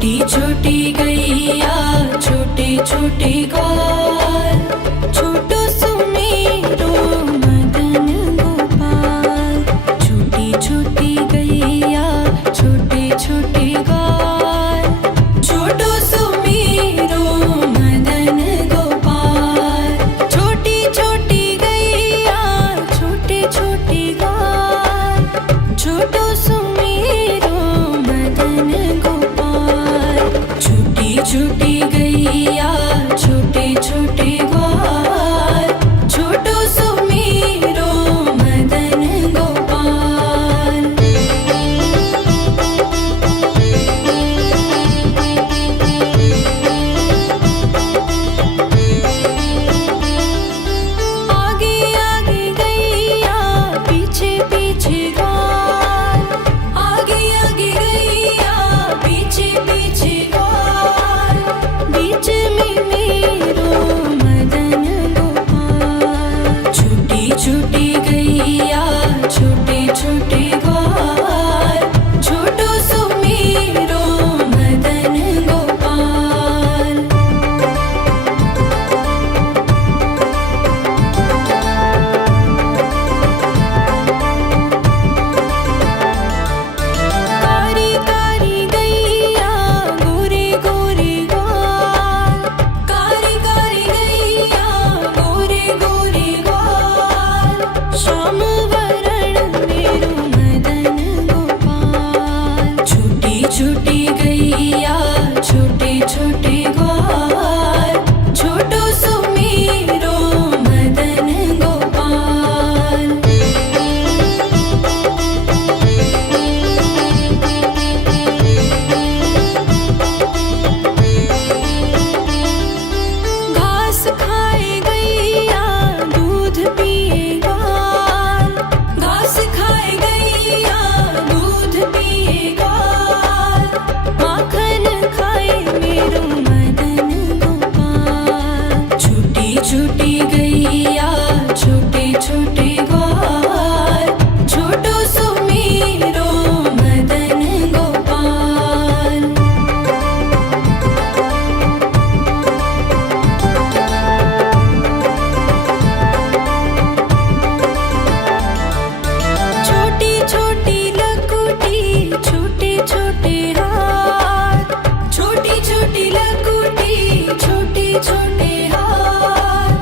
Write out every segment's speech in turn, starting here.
छोटी छोटी गैया छोटे छोटे ग्वाल, छोटो सुमेरो मदन गोपाल। छोटी छोटी गैया छोटे छोटे ग्वाल, छोटो सुमेरो मदन गोपाल। छोटी छोटी गैया छोटे छोटे ग्वाल, छोटो सुमेरो मदन गोपाल। छोटी छोटी गैया छोटे छोटे ग्वाल, छोटो सुमेरो मदन गोपाल। आगे आगे गैया पीछे पीछे ग्वाल, आगे आगे गैया पीछे पीछे ग्वाल। बीच में मेरो मदन गोपाल। छोटी छोटी गैया छोटे छोटे ग्वाल, छोटो सुमेरो मदन गोपाल। कारी कारी गैया गोरे गोरे ग्वाल, कारी कारी गैया गोरे गोरे ग्वाल। श्याम वरण मेरो मदन गोपाल। छोटी छोटी गैया छोटे छोटे ग्वाल, छोटो सुमेरो मदन गोपाल। घास खाए गैया दूध पिए ग्वाल, घास खाए गैया दूध पिए ग्वाल। माखन खाए मेरो मदन गोपाल। छोटी छोटी गैया छोटे छोटे ग्वाल, छोटो सुमेरो मदन गोपाल। छोटी छोटी लकुटी छोटे छोटे हाथ, छोटी छोटी लकुटी छोटे छोटे हाथ।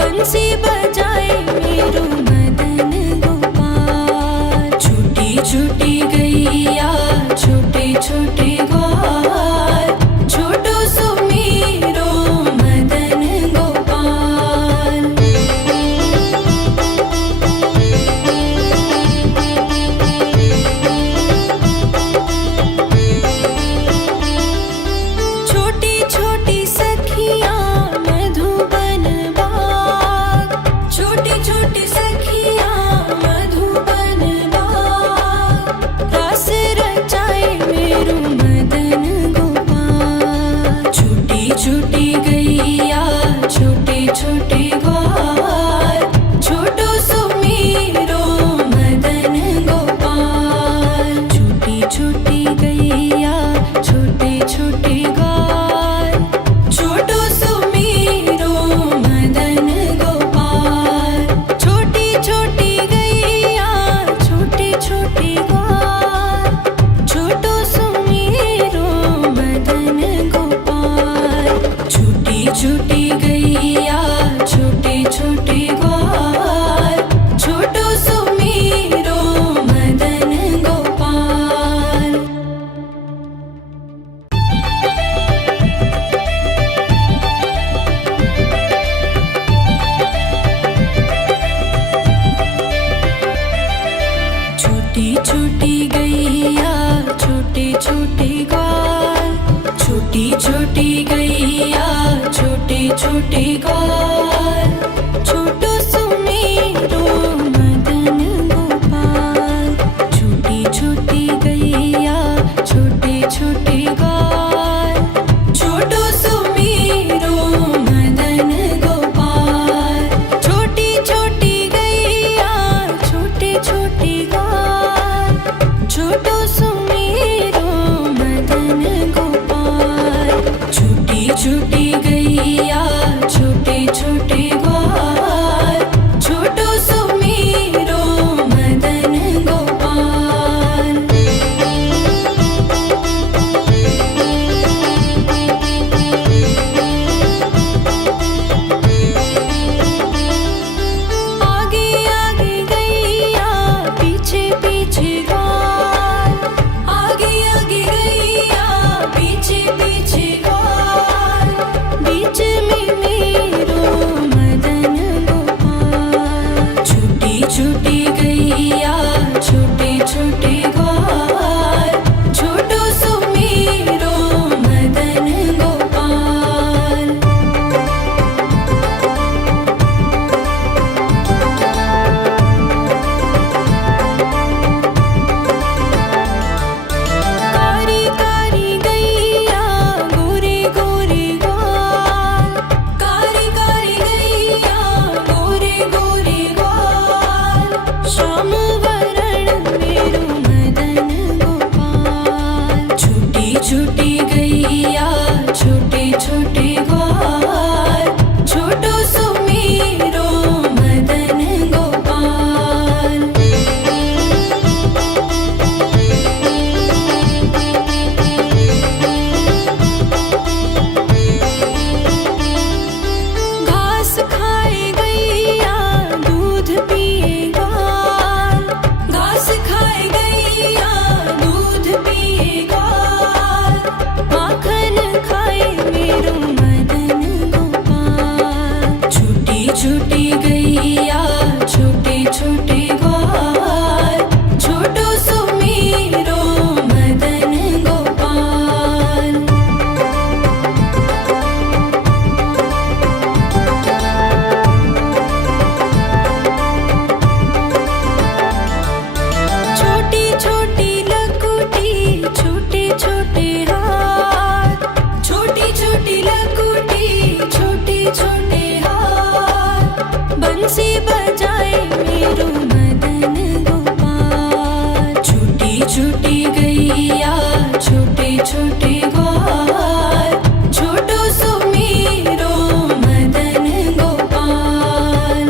बंसी बजाए मेरो मदन गोपाल। छोटी छोटी गैया छोटे छोटे ग्वाल, छोटो सुमेरो मदन गोपाल। छोटी छोटी सखियाँ मधुबन बाग, छोटी छोटी सखियाँ मधुबन बाग। रास रचाए मेरो मदन गोपाल। छोटी छोटी गैया छोटे छोटे ग्वाल, छोटो सुमेरो मदन गोपाल। छोटी छोटी गैया छोटे छोटे ग्वाल, छोटो सुमेरो मदन गोपाल। छोटी छोटी गैया छोटे छोटे ग्वाल, छोटो सुमेरो मदन गोपाल। छोटी छोटी गैया छोटे छोटे ग्वाल, छोटो सुमेरो मदन गोपाल। छोटी छोटी गैया छोटे छोटे ग्वाल, छोटी छोटी गैया छोटे छोटे ग्वाल, छोटो सुमेरो मदन गोपाल। छोटी छोटी गैया छोटे छोटे ग्वाल, छोटो सुमेरो मदन गोपाल। छोटी छोटी गैया छोटे छोटे ग्वाल, छोटो सुमेरो मदन गोपाल। छोटी गैया छोटे छोटे ग्वाल छोटो सुमेरो मदन गोपाल। घास खाए गैया दूध पिए ग्वाल घास खाए गैया दूध पिए ग्वाल माखन खाए मेरो मदन गोपाल। छोटी छोटी गैया छोटे छोटे ग्वाल छोटो सुमेरो मदन गोपाल। छोटी छोटी लकुटी छोटे छोटे हाथ छोटी छोटी लकुटी छोटे छोटे हाथ बंसी बजाए मेरो मदन गोपाल। छोटी छोटी गैया छोटे छोटे ग्वाल छोटो सुमेरो मदन गोपाल।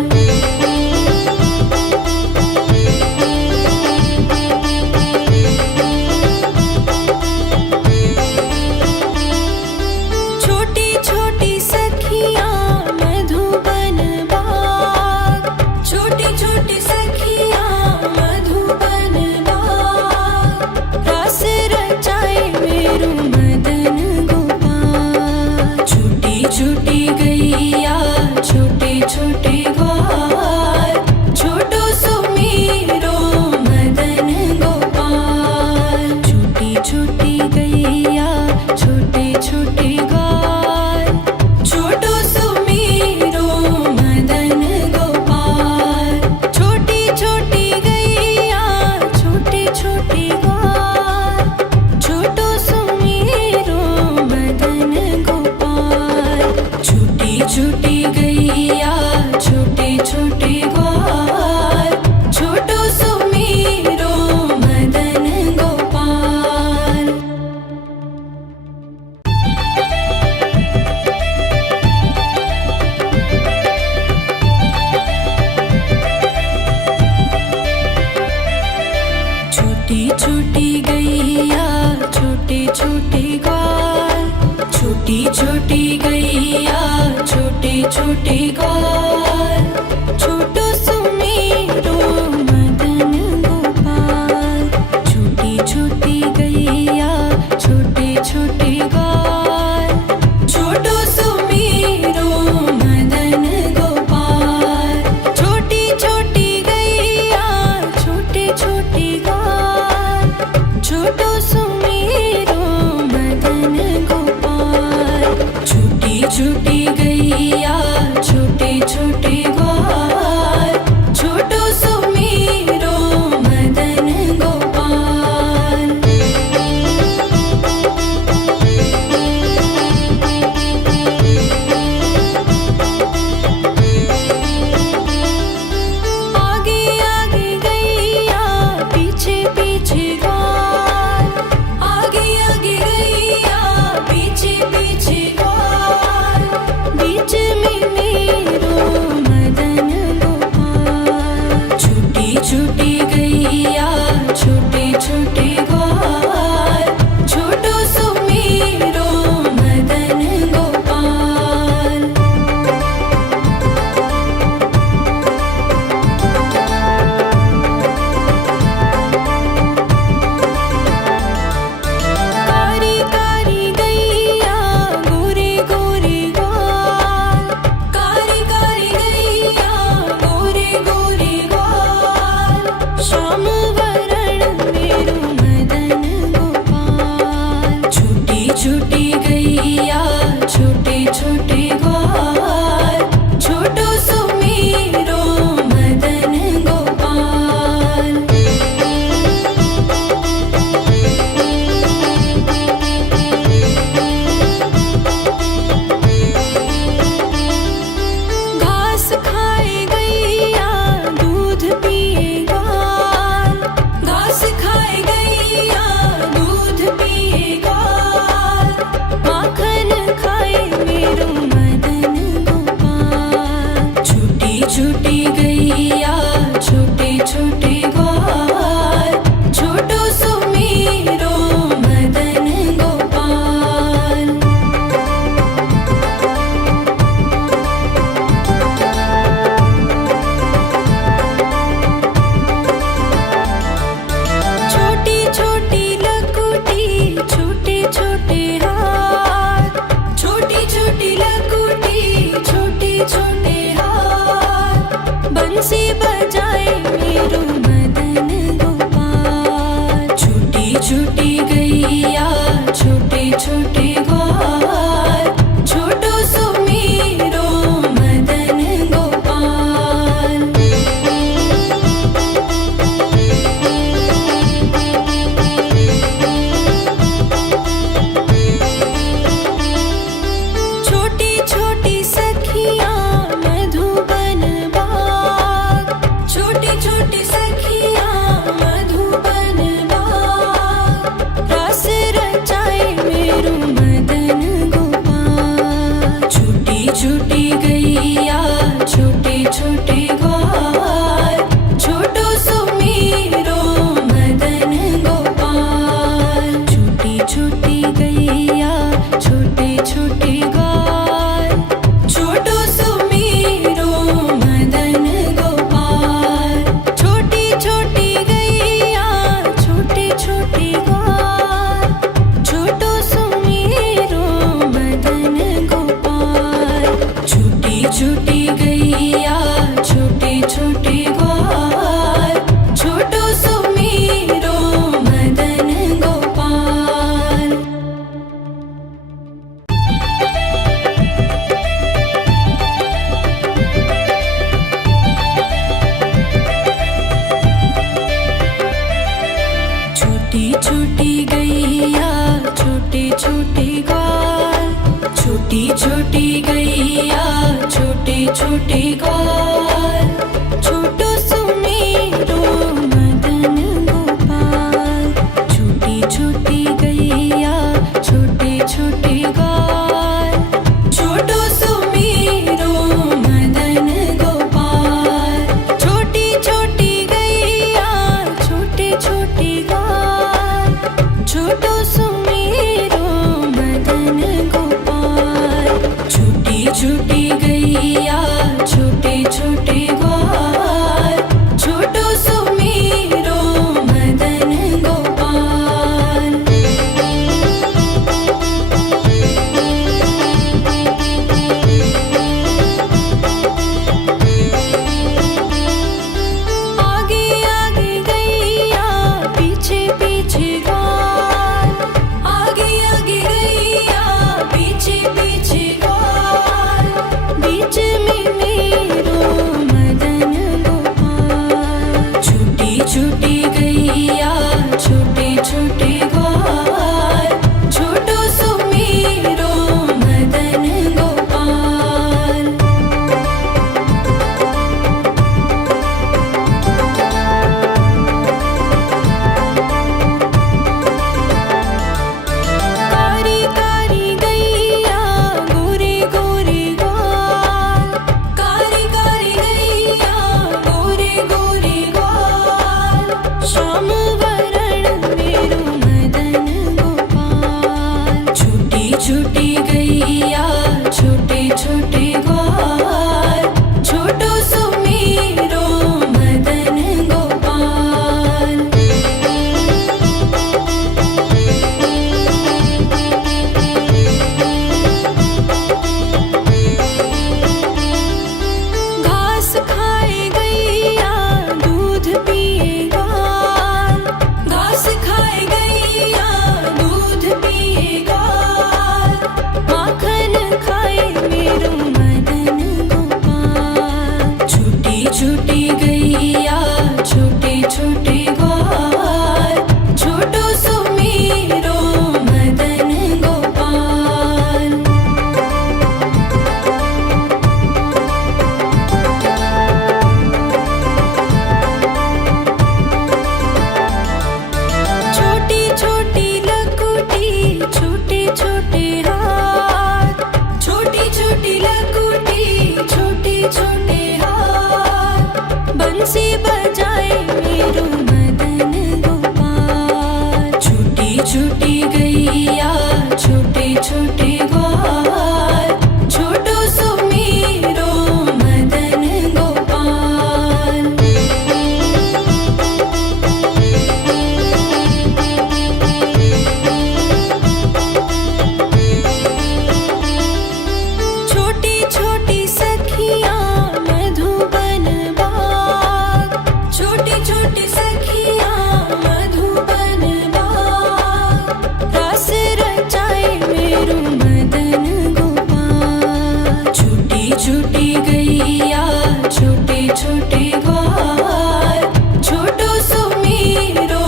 छोटी छोटी सखियाँ मधुबन बाग छोटी छोटी सखियाँ मधुबन बाग रस रचाए मेरो मदन गोपाल। छोटी छोटी गैया छोटे छोटे ग्वाल छोटो सुमेरो मदन गोपाल। छोटी छोटी गैया छोटे छोटे ग्वाल छोटो सुमेरो मदन गोपाल। छोटी छोटी गैया छोटे छोटे ग्वाल छोटो सुमेरो मदन गोपाल। छोटी छोटी गैया छोटे छोटे ग्वाल छोटो सुमेरो मदन गोपाल। छोटी छोटी गैया छोटे छोटे ग्वाल छोटी छोटी गैया छोटे छोटे ग्वाल छोटो सुमेरो मदन गोपाल। छोटी छोटी गैया छोटे छोटे ग्वाल छोटो सुमेरो मदन गोपाल। छोटी छोटी गैया छोटे छोटे ग्वाल छोटो सुमेरो मदन गोपाल। छोटी छोटी गैया छोटे छोटे ग्वाल छोटो सुमेरो मदन गोपाल। आगे आगे गैया पीछे पीछे ग्वाल आगे आगे गैया पीछे पीछे ग्वाल बीच में मेरो मदन गोपाल। छोटी छोटी गैया छोटे छोटे ग्वाल छोटो सुमेरो मदन गोपाल। कारी कारी गैया गोरे गोरे ग्वाल कारी कारी गैया गोरे गोरे ग्वाल श्याम वरण मेरो मदन गोपाल। छोटी छोटी गैया छोटे छोटे ग्वाल छोटो सुमेरो मदन गोपाल। घास खाए गैया दूध पिए ग्वाल घास खाए गैया दूध पिए ग्वाल छोटे ग्वाल, छोटो सुमेरो मदन गोपाल। छोटी छोटी गैया छोटे छोटे ग्वाल, छोटो सुमेरो मदन गोपाल। छोटी छोटी गैया छोटे छोटे ग्वाल, छोटो सुमेरो मदन गोपाल। छोटी छोटी गैया छोटे छोटे ग्वाल, छोटो सुमेरो मदन गोपाल। आगे आगे गैया पीछे पीछे ग्वाल, आगे आगे गैया पीछे पीछे ग्वाल। बीच में मेरो मदन गोपाल। छोटी छोटी गैया छोटे छोटे ग्वाल, छोटो सुमेरो मदन गोपाल। कारी कारी गैया गोरे गोरे ग्वाल, कारी कारी गैया गोरे गोरे ग्वाल। श्याम वरण मेरो मदन गोपाल। छोटी छोटी गैया छोटे छोटे ग्वाल, छोटो सुमेरो मदन गोपाल। घास खाए गैया दूध पिए ग्वाल, घास खाए गैया दूध पिए ग्वाल। माखन खाए मेरो मदन गोपाल। छोटी छोटी गैया छोटे छोटे ग्वाल, छोटो सुमेरो मदन गोपाल। छोटी छोटी लकुटी छोटे छोटे हाथ, छोटी छोटी लकुटी छोटे छोटे हाथ। बंसी बजाए मेरो मदन गोपाल। छोटी छोटी गैया छोटे छोटे ग्वाल, छोटो सुमेरो मदन गोपाल। छोटी छोटी सखियाँ मधुबन बाग, छोटी छोटी सखियाँ मधुबन बाग। रास रचाए मेरो मदन गोपाल। छोटी छोटी गैया छोटे छोटे ग्वाल, छोटो सुमेरो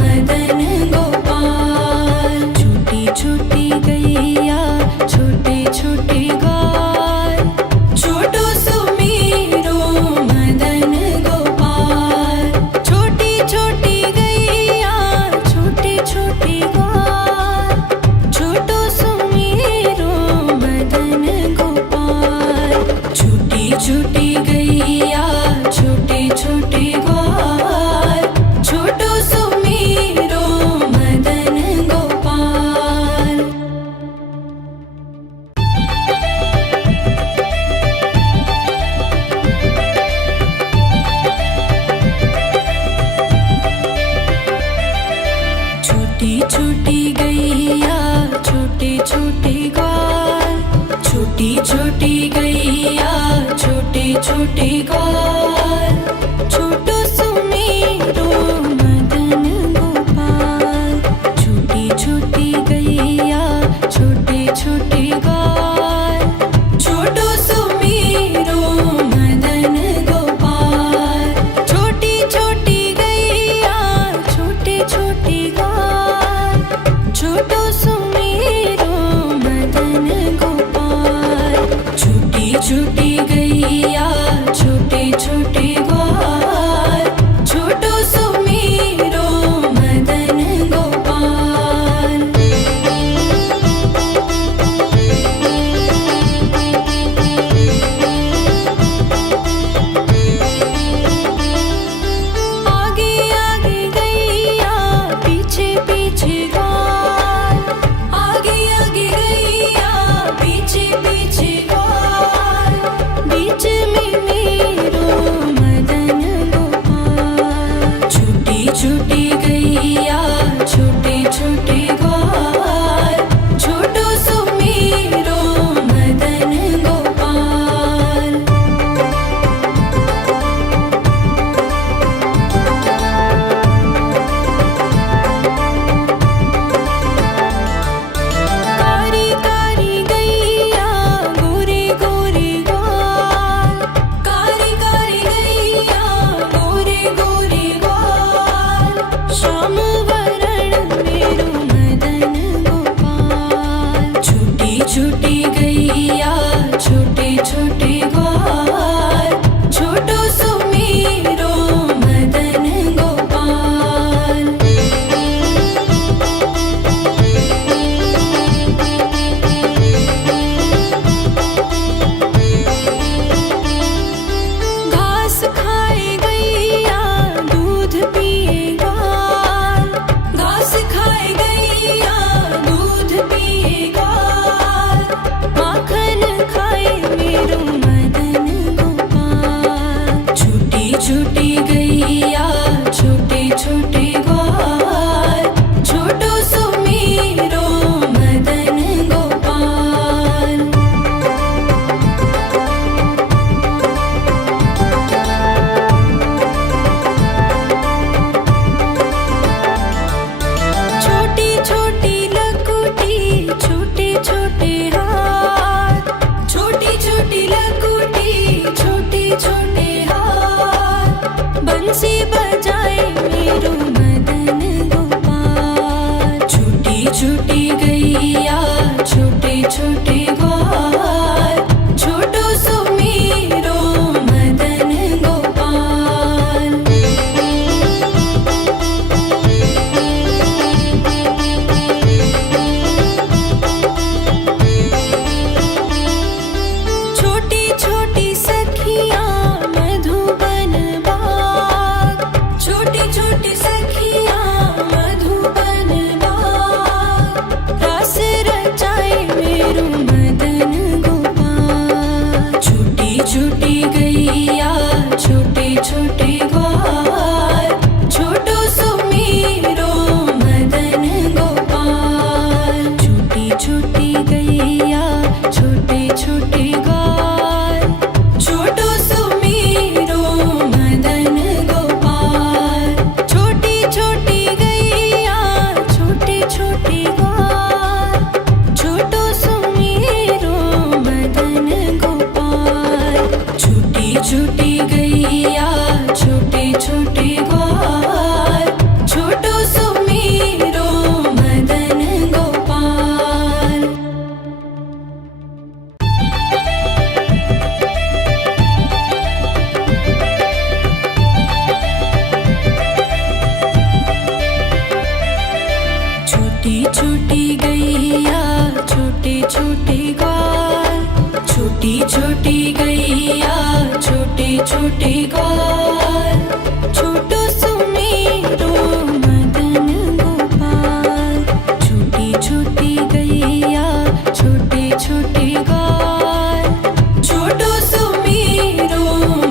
मदन गोपाल। छोटी छोटी गैया छोटे छोटे ग्वाल, छोटो सुमेरो मदन गोपाल। छोटी छोटी गैया छोटे छोटे ग्वाल, छोटो सुमेरो मदन गोपाल। छोटी छोटी गैया छोटे छोटे ग्वाल, छोटो सुमेरो मदन गोपाल। छोटी छोटी गैया छोटे छोटे ग्वाल, छोटी छोटी गैया छोटे छोटे ग्वाल। छोटो सुमेरो मदन गोपाल। छोटी छोटी गैया छोटे छोटे ग्वाल, छोटो सुमेरो मदन गोपाल। छोटी छोटी गैया छोटे छोटे ग्वाल, छोटो सुमेरो मदन गोपाल। छोटी छोटी गैया छोटी गैया छोटे छोटे ग्वाल, छोटो सुमेरो मदन गोपाल। घास खाए गैया दूध पिए ग्वाल, घास खाए गैया दूध पिए ग्वाल, माखन खाए मेरो मदन गोपाल। छोटी छोटी गैया छोटे छोटे ग्वाल, छोटो सुमेरो मदन गोपाल। छोटी छोटी लकुटी छोटे छोटे हाथ, छोटी छोटी लकुटी छोटे छोटे हाथ, बंसी बजाए मेरो मदन गोपाल। छोटी छोटी गैया छोटे छोटे ग्वाल, छोटो सुमेरो मदन गोपाल। छोटी छोटी सखियाँ मधुबन बाग, छोटी छोटी सखियाँ मधुबन बाग, रास रचाए मेरो मदन गोपाल। छोटी छोटी गैया छोटे छोटे ग्वाल, छोटो सुमेरो मदन गोपाल। छोटी छोटी गैया छोटे छोटे ग्वाल, छोटो सुमेरो मदन गोपाल। छोटी छोटी गैया छोटे छोटे ग्वाल, छोटो सुमेरो मदन गोपाल। छोटी छोटी गैया छोटे छोटे ग्वाल, छोटो सुमेरो मदन गोपाल। छोटी छोटी गैया छोटे छोटे ग्वाल, छोटी छोटी गैया छोटे छोटे ग्वाल, छोटो सुमेरो मदन गोपाल। छोटी छोटी गैया छोटे छोटे ग्वाल, छोटो सुमेरो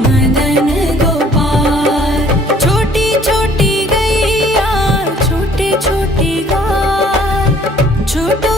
मदन गोपाल। छोटी छोटी गैया छोटे छोटे ग्वाल, छोटो